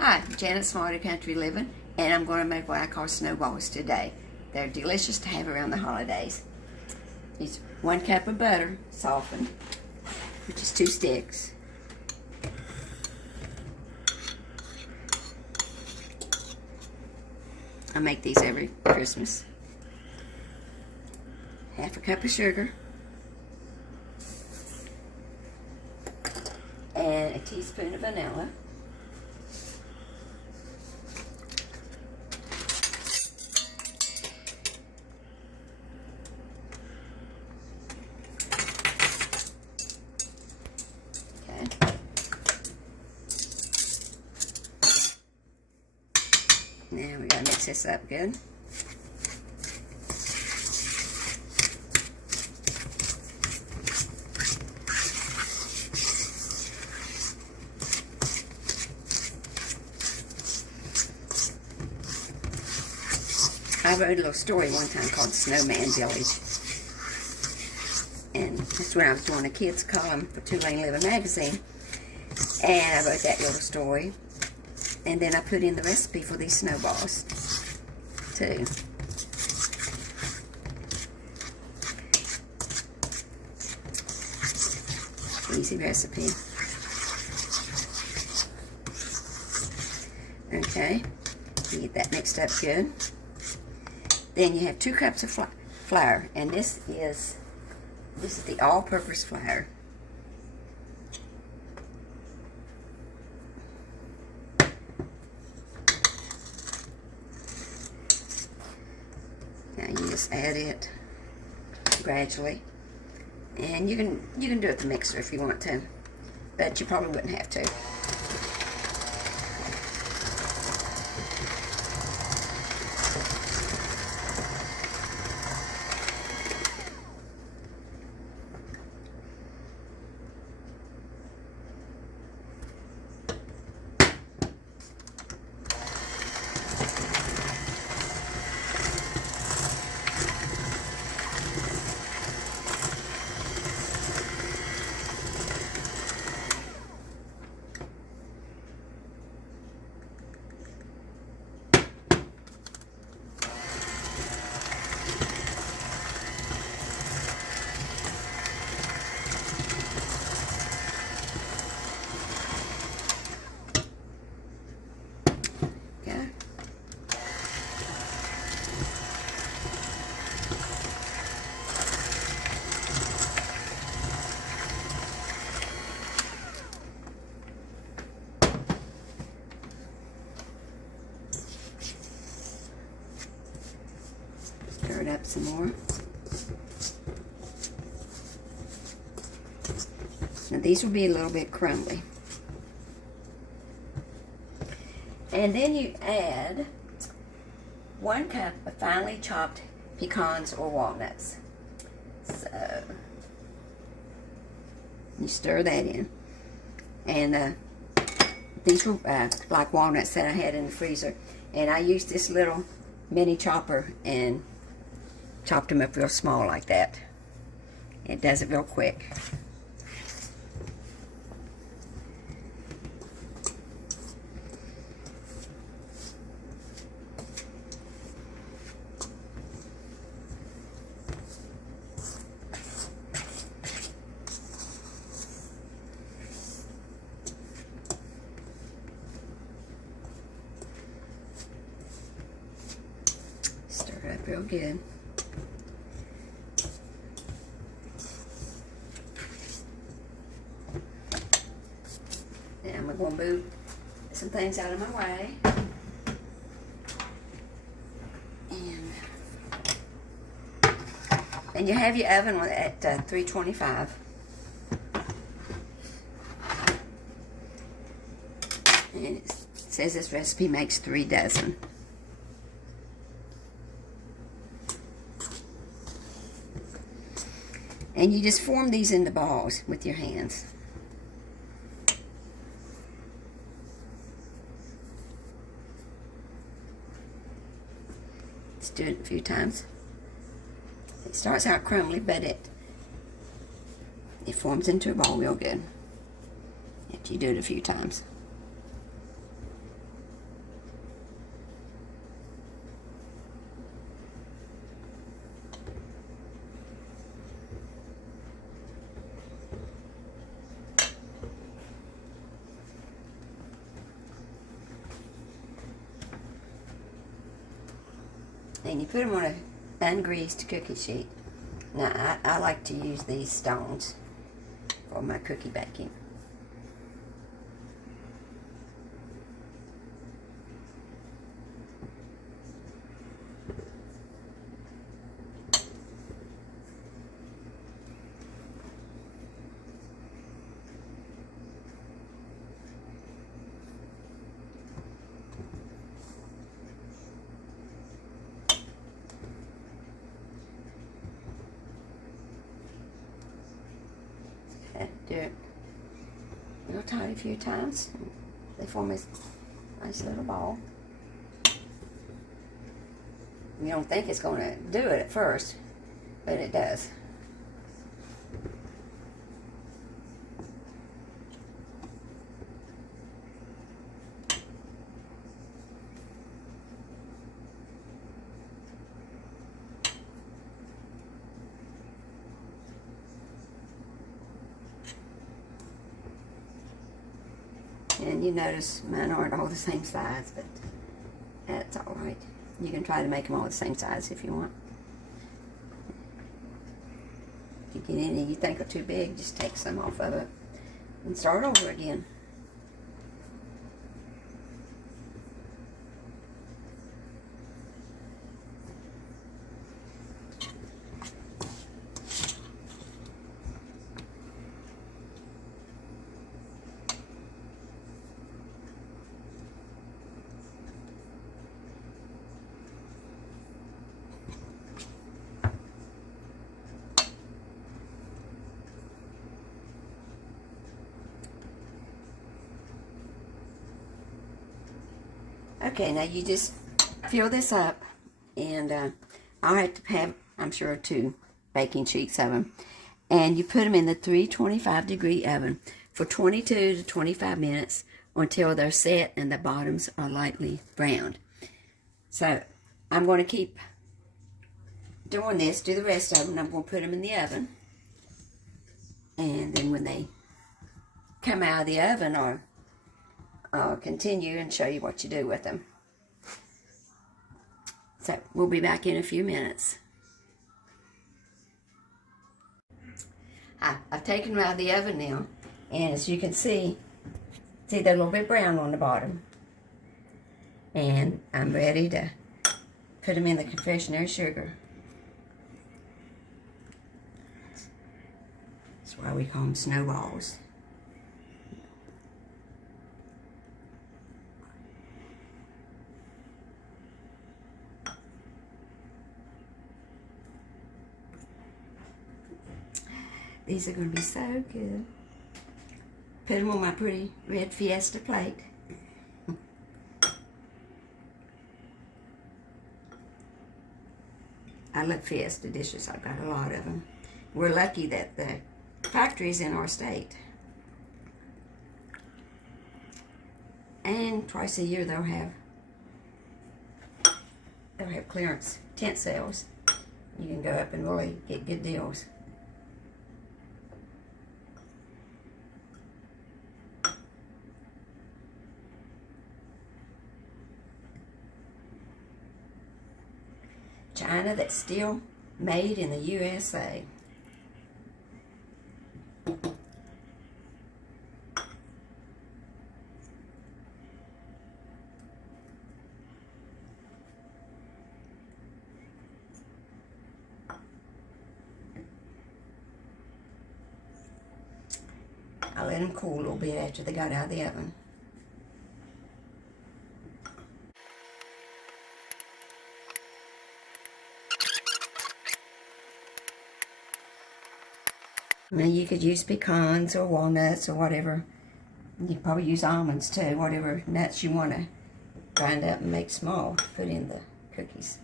Hi, Janet's Florida Country Living, and I'm going to make what I call snowballs today. They're delicious to have around the holidays. Use 1 cup of butter, softened, which is 2 sticks. I make these every Christmas. 1/2 cup of sugar. And a teaspoon of vanilla. Now we gotta mix this up good. I wrote a little story one time called Snowman Village. And that's when I was doing a kids column for Tulane Living magazine. And I wrote that little story. And then I put in the recipe for these snowballs, too. Easy recipe. Okay, you get that mixed up good. Then you have 2 cups of flour, and this is the all-purpose flour. Now you just add it gradually, and you can do it with the mixer if you want to, but you probably wouldn't have to. Stir it up some more. Now these will be a little bit crumbly. And then you add 1 cup of finely chopped pecans or walnuts. So you stir that in. And these were like walnuts that I had in the freezer. And I used this little mini chopper and chopped them up real small like that. It does it real quick. Stir it up real good. Now I'm going to move some things out of my way. And you have your oven at 325. And it says this recipe makes 3 dozen. And you just form these into balls with your hands. Just do it a few times. It starts out crumbly, but it forms into a ball real good after you do it a few times. And you put them on an ungreased cookie sheet. Now, I like to use these stones for my cookie baking. Do it real tight a few times. They form a nice little ball. You don't think it's going to do it at first, but it does. And you notice mine aren't all the same size, but that's all right. You can try to make them all the same size if you want. If you get any you think are too big, just take some off of it and start over again. Okay, now you just fill this up, and I'll have to have, I'm sure, 2 baking sheets of them. And you put them in the 325-degree oven for 22 to 25 minutes until they're set and the bottoms are lightly browned. So I'm going to keep doing this, do the rest of them, and I'm going to put them in the oven. And then when they come out of the oven, I'll continue and show you what you do with them. So we'll be back in a few minutes. I've taken them out of the oven now, and as you can see they're a little bit brown on the bottom. And I'm ready to put them in the confectioner sugar. That's why we call them snowballs. These are going to be so good. Put them on my pretty red Fiesta plate. I love Fiesta dishes. I've got a lot of them. We're lucky that the factory's in our state. And twice a year they'll have clearance tent sales. You can go up and really get good deals. China that's still made in the USA. I let them cool a little bit after they got out of the oven. Now you could use pecans or walnuts or whatever. You could probably use almonds too, whatever nuts you want to grind up and make small, put in the cookies.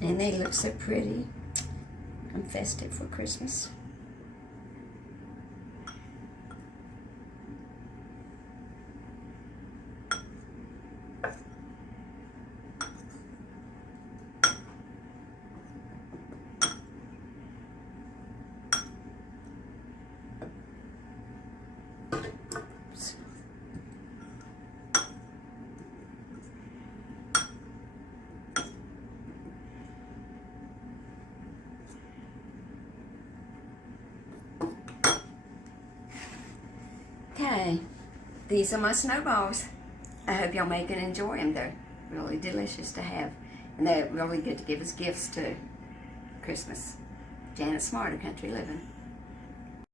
And they look so pretty. I'm festive for Christmas. Okay, these are my snowballs. I hope y'all make and enjoy them. They're really delicious to have. And they're really good to give as gifts to Christmas. Janice Smarter, Country Living.